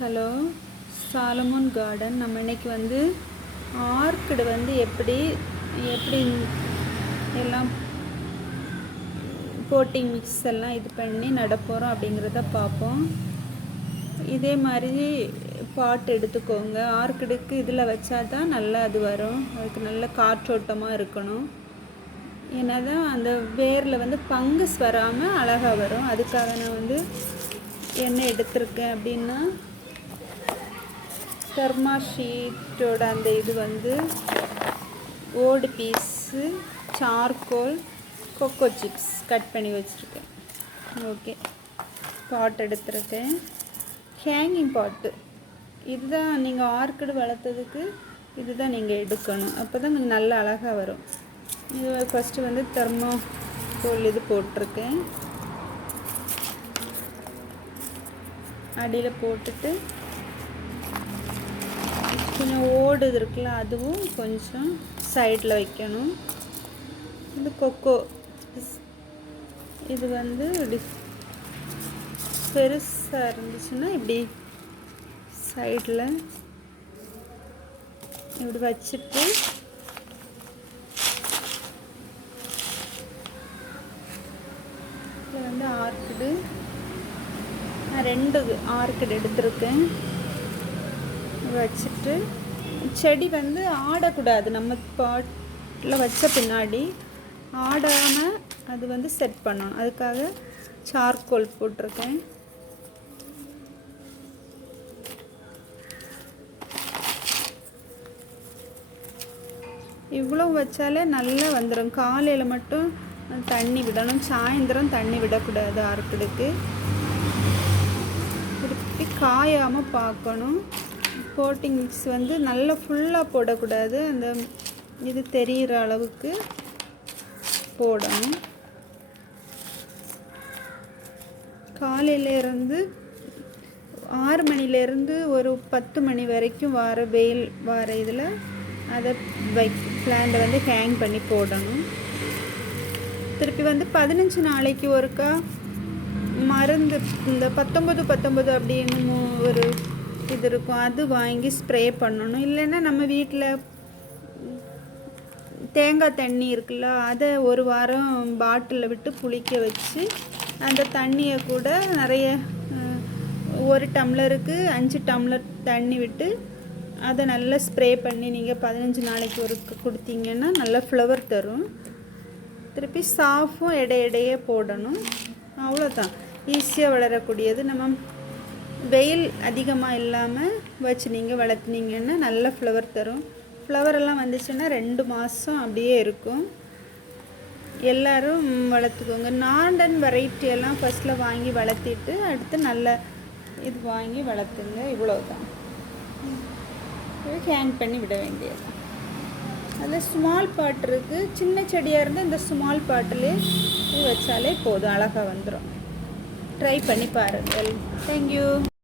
Hello, Solomon garden. நம்ம இன்னைக்கு வந்து ஆர்க்கிடு வந்து எப்படி எப்படி எல்லாம் போட்டிங் மிக்ஸ் எல்லாம் இது பண்ணி நடப்போகிறோம் அப்படிங்கிறத பார்ப்போம். இதே மாதிரி பாட் எடுத்துக்கோங்க. ஆர்க்கிடுக்கு இதில் வச்சா தான் நல்லா அது வரும். அதுக்கு நல்ல காற்றோட்டமாக இருக்கணும். ஏன்னா தான் அந்த வேரில் வந்து பங்கஸ் வராமல் அழகாக வரும். அதுக்காக நான் வந்து என்ன எடுத்திருக்கேன் அப்படின்னா, தெர்மா ஷீட்டோட அந்த இது வந்து ஓடு piece, charcoal, cocoa chips cut பண்ணி வச்சுருக்கேன். ஓகே, பாட் எடுத்துருக்கேன். ஹேங்கிங் பாட்டு இதுதான். நீங்கள் ஆர்க்கிடு வளர்த்ததுக்கு இதுதான் நீங்கள் எடுக்கணும். அப்போ தான் கொஞ்சம் நல்ல அழகாக வரும். இது ஃபஸ்ட்டு வந்து தெர்மாகோல் இது போட்டிருக்கேன். அடியில் போட்டுட்டு கொஞ்சம் ஓடு இருக்குல்ல, அதுவும் கொஞ்சம் சைடில் வைக்கணும். இது கொக்கோ இது வந்து பெருசாக இருந்துச்சுன்னா இப்படி சைடில் இப்படி வச்சுட்டு இது வந்து ஆர்க்கிடு. நான் 2 ஆர்க்கிடு எடுத்திருக்கேன். வச்சுட்டு செடி வந்து ஆடக்கூடாது. நம்ம பாட்டில் வச்ச பின்னாடி ஆடாமல் அது வந்து செட் பண்ணணும். அதுக்காக சார்கோல் போட்டிருக்கேன். இவ்வளோ வச்சாலே நல்லா வந்துடும். காலையில் மட்டும் தண்ணி விடணும், சாயந்தரம் தண்ணி விடக்கூடாது. ஆர்க்கிடுக்கு திருப்பி காயாமல் பார்க்கணும். போட்டிங் மிக்ஸ் வந்து நல்லா ஃபுல்லாக போடக்கூடாது. அந்த இது தெரிகிற அளவுக்கு போடணும். காலையிலேருந்து 6 மணிலேருந்து ஒரு 10 மணி வரைக்கும் வார வெயில் வார இதில் அதை பிளான்ட்டை வந்து ஹேங் பண்ணி போடணும். திருப்பி வந்து 15 நாளைக்கு ஒருக்கா மருந்து இந்த 19 அப்படின்னு ஒரு இது இருக்கும், அது வாங்கி ஸ்ப்ரே பண்ணணும். இல்லைன்னா நம்ம வீட்டில் தேங்காய் தண்ணி இருக்குல்ல, அதை ஒரு வாரம் பாட்டிலில் விட்டு புளிக்க வச்சு அந்த தண்ணியை கூட நிறைய 1 டம்ளருக்கு 5 டம்ளர் தண்ணி விட்டு அதை நல்லா ஸ்ப்ரே பண்ணி நீங்கள் 15 நாளைக்கு ஒரு கொடுத்தீங்கன்னா நல்லா ஃப்ளவர் தரும். திருப்பி சாஃபும் இடையே போடணும். அவ்வளோதான், ஈஸியாக வளரக்கூடியது. நம்ம வெயில் அதிகமாக இல்லாமல் வச்சு நீங்கள் வளர்த்துனீங்கன்னா நல்ல ஃப்ளவர் தரும். ஃப்ளவரெல்லாம் வந்துச்சுன்னா 2 மாதம் அப்படியே இருக்கும். எல்லோரும் வளர்த்துக்கோங்க. நார்டன் வெரைட்டியெல்லாம் ஃபஸ்ட்டில் வாங்கி வளர்த்திட்டு அடுத்து நல்ல இது வாங்கி வளர்த்துங்க. இவ்வளோதான், ஹேங் பண்ணி விட வேண்டியது. அதில் ஸ்மால் பாட் இருக்குது. சின்ன செடியாக இருந்தால் இந்த ஸ்மால் பாட்டிலே வச்சாலே போதும், அழகாக வந்துடும். ட்ரை பண்ணி பாருங்கள். தேங்க்யூ.